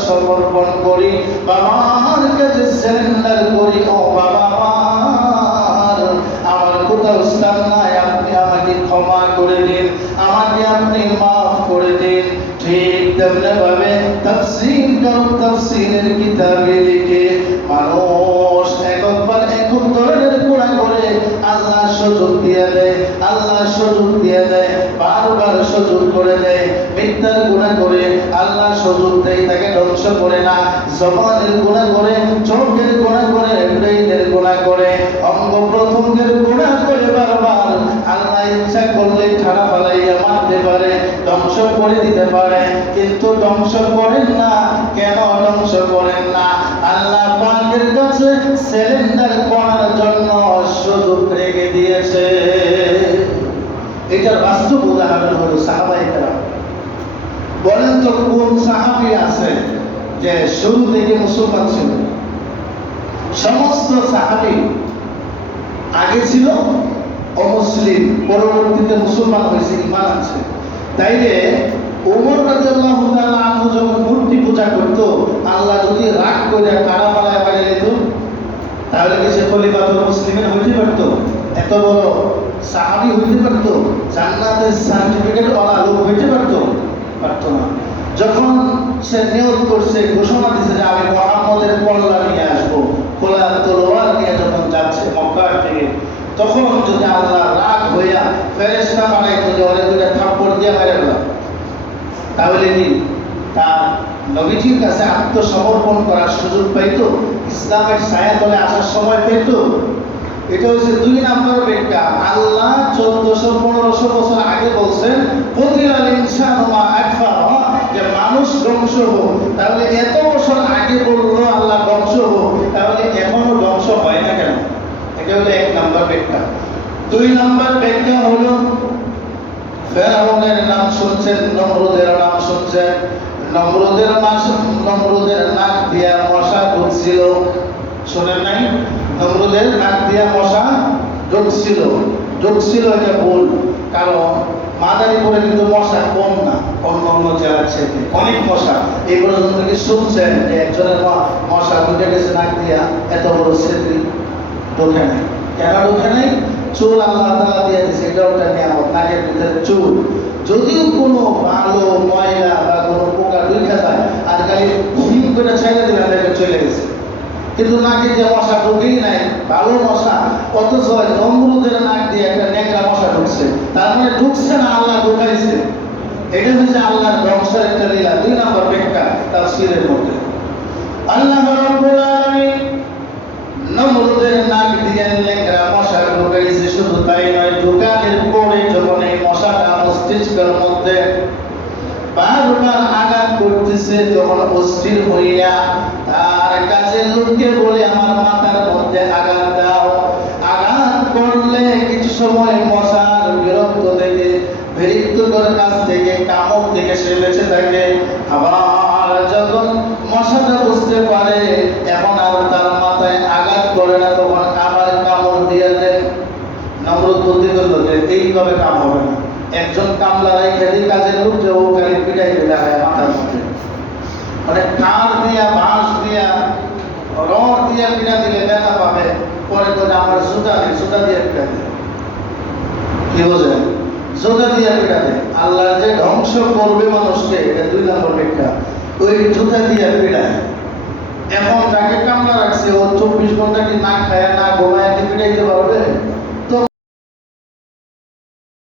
আত্মসমর্পণ করি, বাবার কাছে সারেন্ডার করি। ও বাবা আমার কোথাও স্থান নাই, আপনি আমাকে ক্ষমা করে দিন, আমাকে আপনি মাফ করে দিন। ঠিক তেমনি ভাবে তাফসীরের কিতাবে লিখে মানুষ একবার এক ধরনের গুনাহ করে আল্লাহ সুযোগ দিয়ে দেয়, আল্লাহ সুযোগ দিয়ে দেয়, বারবার সুযোগ করে দেয়। মিথ্যার গুনাহ করে আল্লাহ সুযোগ দেয়, তাকে ধ্বংস করে না। জবানের গুনাহ করে, চোখের গুনাহ করে, ব্রেইনের গুনাহ করে, অঙ্গ প্রত্যঙ্গের গুনাহ করে বারবার আল্লাহ ইচ্ছা করলে ঠাড়া ফালাইয়া মারতে পারে, ধ্বংস করে দিতে পারে, কিন্তু ধ্বংস করেন না। কেন ধ্বংস করেন না? আল্লাহ পাকের কাছে সারেন্ডার করার জন্য সুযোগ রেখে দিয়েছে। এটার বাস্তব উদাহরণ হলো সাহাবায়ে কেরাম। বলেন তো কোন সাহাবী আছে যে শুরু থেকে মুসলমান ছিল? সমস্ত সাহাবী আগে ছিল অমুসলিম, পরবর্তীতে মুসলমান হয়েছে, ঈমান আছে। তাইলে ওমর রাদিয়াল্লাহু তাআলা আনহু যখন মূর্তি পূজা করতো, আল্লাহ যদি রাগ করে কারা পালায় বাইরে যেত, তাহলে কি সে খলিফাতুল মুসলিমিন হইতে পারতো? এত বড় সাহাবী হইতে পারতো? জান্নাতের সার্টিফিকেট ওয়ালা লোক হইতে পারতো? পারতো না। যখন সে নিয়ত করছে, ঘোষণা দিয়েছে যে আমি মুহাম্মদের কল্লা নিয়ে আসবো, খোলা তলোয়ার নিয়ে যখন যাচ্ছে মক্কার থেকে, তখন যদি আল্লাহ রাগ হইয়া ফেরেশতা বানাইতো যে ওরে দুইটা থাপ্পড় দিয়ে মেরে ফেলা, তাহলে কি তার নবীজির কাছে আত্মসমর্পণ করার সুযোগ পাইতো? ইসলামের ছায়াতলে আসার সময় পাইতো? এটা হচ্ছে 2 নম্বর ব্যাখ্যা। আল্লাহ 1400-1500 বছর আগে বলছেন কুতিলাল ইনসানু মা আকফারা, যে মানুষ ধ্বংস হোক। তাহলে এত বছর আগে বললো আল্লাহ ধ্বংস হোক, তাহলে এখনো ধ্বংস হয় না কেন? এটা হলো 1 নম্বর ব্যাখ্যা। 2 নম্বর ব্যাখ্যা হলো ফেরাউনের নাম শুনছেন, নমরুদের নাম শুনছেন। নমরুদের নাক দিয়া মশা ঢুকছিল, শোনেন নাই? নমরুদের নাক দিয়া মশা ঢুকছিল। এটা ভুল, কারণ মাদারীপুরে কিন্তু মশা কম না, অন্য জেলার থেকে অনেক মশা। এই পর্যন্ত কি শুনছেন যে একজনের মশা ঢুকে গেছে নাক দিয়া? এত বড় ছেত্রী ঢোকে নাই। কেন ঢোকে নাই? চুল আল্লাহ তাআলা দিয়ে দিয়েছে, এটা ওটা নিয়ামত, নাকের ভিতরে চুল। যদিও কোনো ভালো ময়লা বা কোনো পোকা ঢুকে যায়, আর খালি ফিম করে ছেড়ে দিলে দেখে চলে গেছে, কিন্তু নাকে যে মশা ঢুকেই নাই, ভালো মশা। অথচ নমরুদের নাক দিয়ে একটা নেকড়া মশা ঢুকছে, তার মানে ঢুকছে না, আল্লাহ ঢুকাইছে। এটা হচ্ছে আল্লাহর ধ্বংসের একটা লীলা। 2 নম্বর ব্যাখ্যা তাফসীরের মধ্যে। আল্লাহ রাব্বুল আলামিন নমরুদের নাক দিয়ে নেকড়া মশা ঢুকাইছে। শুধু তাই নয়, ঢুকানোর পরে যখন এই মশাটা মস্তিষ্কের মধ্যে বারবার আঘাত করতেছে, তখন অস্থির হইয়া তার কাজের লোককে বলে আমার মাথার মধ্যে আঘাত দাও। আঘাত করলে কিছু সময় মশার বিরক্ত থেকে, বিরক্তকর কাছ থেকে, কামড় থেকে সে বেঁচে থাকে। আবার যখন মশাটা বুঝতে পারে এখন আর তার মাথায় আঘাত করে না, তখন আবার কামড় দিয়ে দেয়। নমরুদ বুদ্ধি করলো যে এইভাবে কাম হবে না, একজন কামলা রেখে দিই কাজের লোক, যে ও খালি পিটাই দেখায় মাথার মধ্যে, মানে কাঠ দিয়া, বাঁশ দিয়া, রড দিয়া পিটা দিলে ব্যথা পাবে। পরে তো আমার জুতা নেই, জুতা দিয়ে পিটা দেয়। কি বোঝেন? জুতা দিয়ে পিটা দেয়। আল্লাহ যে ধ্বংস করবে মানুষকে, এটা 2 নম্বর ব্যাখ্যা। ওই জুতা দিয়ে পিটায়। এখন যাকে কামলা রাখছে, ও 24 ঘন্টা কি না খায় না ঘুমায় কি পিটাইতে